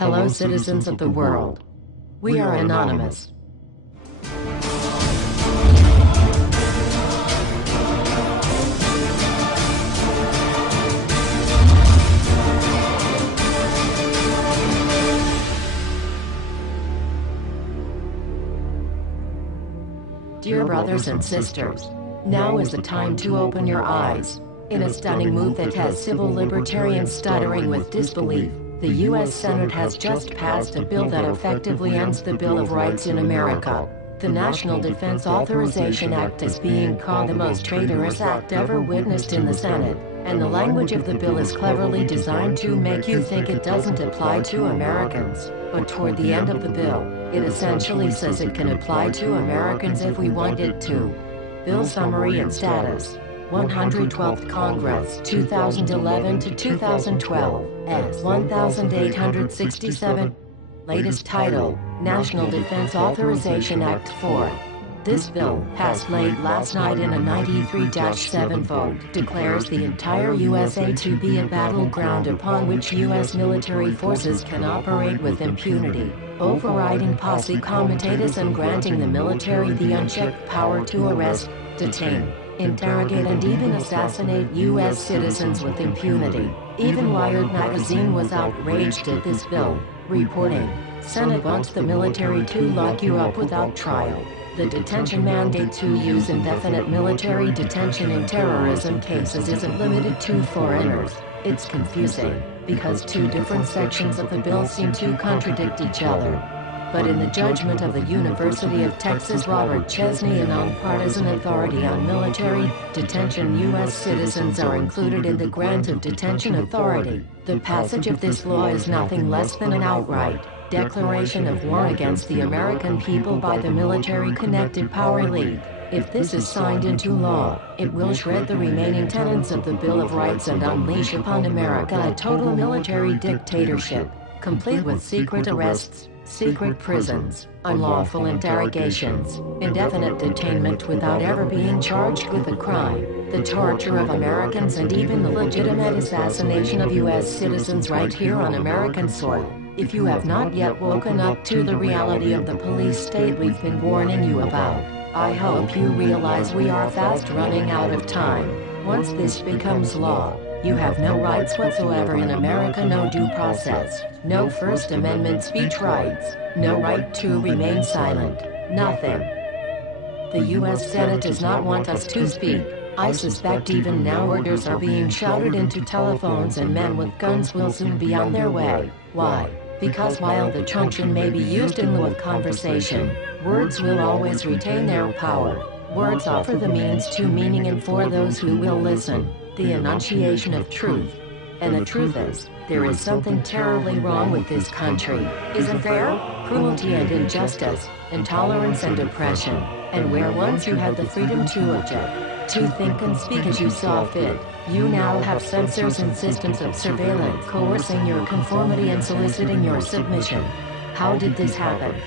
Hello, citizens of the world. We are anonymous. Dear brothers and sisters, now is the time to open your eyes. In a stunning move that has civil libertarians stuttering with disbelief, the U.S. Senate has just passed a bill that effectively ends the Bill of Rights in America. The National Defense Authorization Act is being called the most traitorous act ever witnessed in the Senate, and the language of the bill is cleverly designed to make you think it doesn't apply to Americans. But toward the end of the bill, it essentially says it can apply to Americans if we want it to. Bill summary and status. 112th Congress, 2011 to 2012, S. 1867. Latest title, National Defense Authorization Act 4. This bill, passed late last night in a 93-7 vote, declares the entire USA to be a battleground upon which U.S. military forces can operate with impunity, overriding posse comitatus and granting the military the unchecked power to arrest, detain, interrogate and even assassinate U.S. citizens with impunity. Even Wired magazine was outraged at this bill, reporting, Senate wants the military to lock you up without trial. The detention mandate to use indefinite military detention in terrorism cases isn't limited to foreigners. It's confusing, because two different sections of the bill seem to contradict each other. But in the judgment of the University of Texas Robert Chesney, a nonpartisan authority on military detention, U.S. citizens are included in the grant of detention authority. The passage of this law is nothing less than an outright declaration of war against the American people by the military-connected power elite. If this is signed into law, it will shred the remaining tenets of the Bill of Rights and unleash upon America a total military dictatorship, complete with secret arrests, secret prisons, unlawful interrogations, indefinite detainment without ever being charged with a crime, the torture of Americans and even the legitimate assassination of U.S. citizens right here on American soil. If you have not yet woken up to the reality of the police state we've been warning you about, I hope you realize we are fast running out of time. Once this becomes law, you have no rights whatsoever in America, no due process, no First Amendment speech rights, no right to remain silent, nothing. The U.S. Senate does not want us to speak. I suspect even now orders are being shouted into telephones and men with guns will soon be on their way. Why? Because while the truncheon may be used in lieu of conversation, words will always retain their power. Words offer the means to meaning and for those who will listen, the enunciation of truth. And the truth is, there is something terribly wrong with this country, isn't there? Cruelty and injustice, intolerance and oppression, and where once you had the freedom to object, to think and speak as you saw fit, you now have censors and systems of surveillance coercing your conformity and soliciting your submission. How did this happen?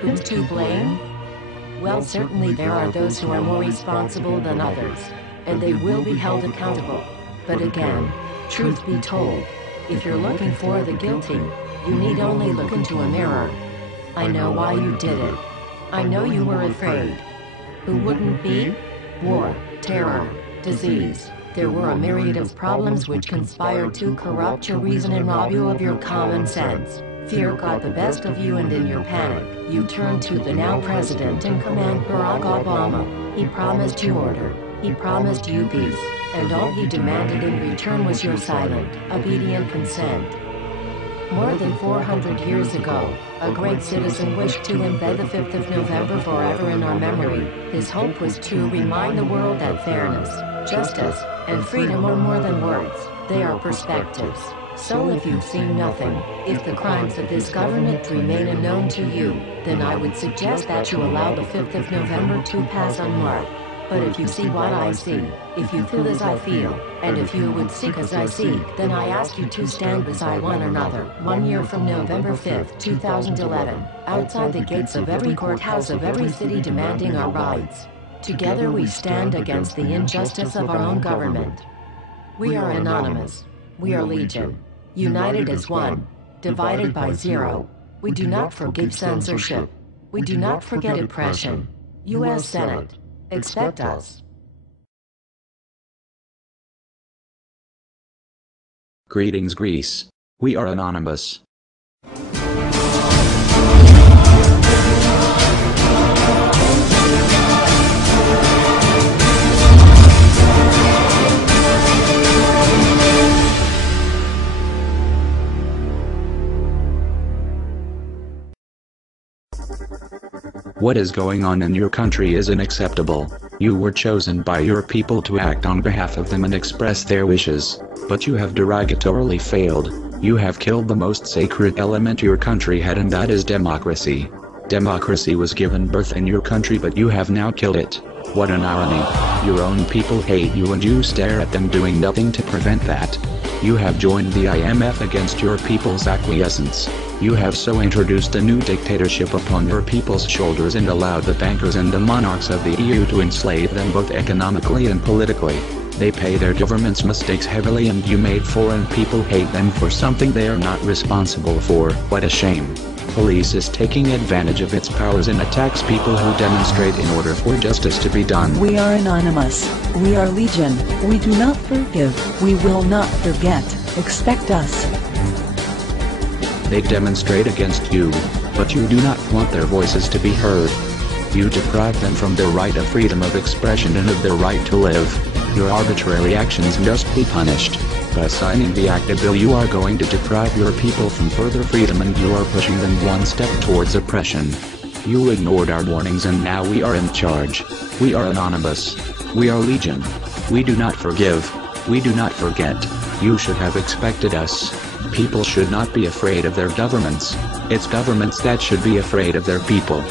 Who's to blame? Well, certainly there are those who are more responsible than others, and they will be held accountable. But again, truth be told, if you're looking for the guilty, you need only look into a mirror. I know why you did it. I know you were afraid. Who wouldn't be? War, terror, disease. There were a myriad of problems which conspired to corrupt your reason and rob you of your common sense. Fear got the best of you, and in your panic, you turned to the now president in command, Barack Obama. He promised you order. He promised you peace. And all he demanded in return was your silent, obedient consent. More than 400 years ago, a great citizen wished to embed the 5th of November forever in our memory. His hope was to remind the world that fairness, justice, and freedom are more than words, they are perspectives. So if you've seen nothing, if the crimes of this government remain unknown to you, then I would suggest that you allow the 5th of November to pass unmarked. But if you see what I see, if you feel as I feel, and if you would seek as I seek, then I ask you to stand beside one another, 1 year from November 5th, 2011, outside the gates of every courthouse of every city demanding our rights. Together we stand against the injustice of our own government. We are anonymous. We are legion. United as one. divided by 0. We do not forgive censorship. We do not forget oppression. U.S. Senate. Expect us. Greetings, Greece. We are anonymous. What is going on in your country is unacceptable. You were chosen by your people to act on behalf of them and express their wishes, but you have derogatorily failed. You have killed the most sacred element your country had, and that is democracy. Democracy was given birth in your country, but you have now killed it. What an irony. Your own people hate you and you stare at them doing nothing to prevent that. You have joined the IMF against your people's acquiescence. You have so introduced a new dictatorship upon your people's shoulders and allowed the bankers and the monarchs of the EU to enslave them both economically and politically. They pay their government's mistakes heavily, and you made foreign people hate them for something they are not responsible for. What a shame. Police is taking advantage of its powers and attacks people who demonstrate in order for justice to be done. We are anonymous. We are legion. We do not forgive. We will not forget. Expect us. They demonstrate against you, but you do not want their voices to be heard. You deprive them from their right of freedom of expression and of their right to live. Your arbitrary actions must be punished. By signing the ACTA bill, you are going to deprive your people from further freedom, and you are pushing them one step towards oppression. You ignored our warnings, and now we are in charge. We are anonymous. We are legion. We do not forgive. We do not forget. You should have expected us. People should not be afraid of their governments. It's governments that should be afraid of their people.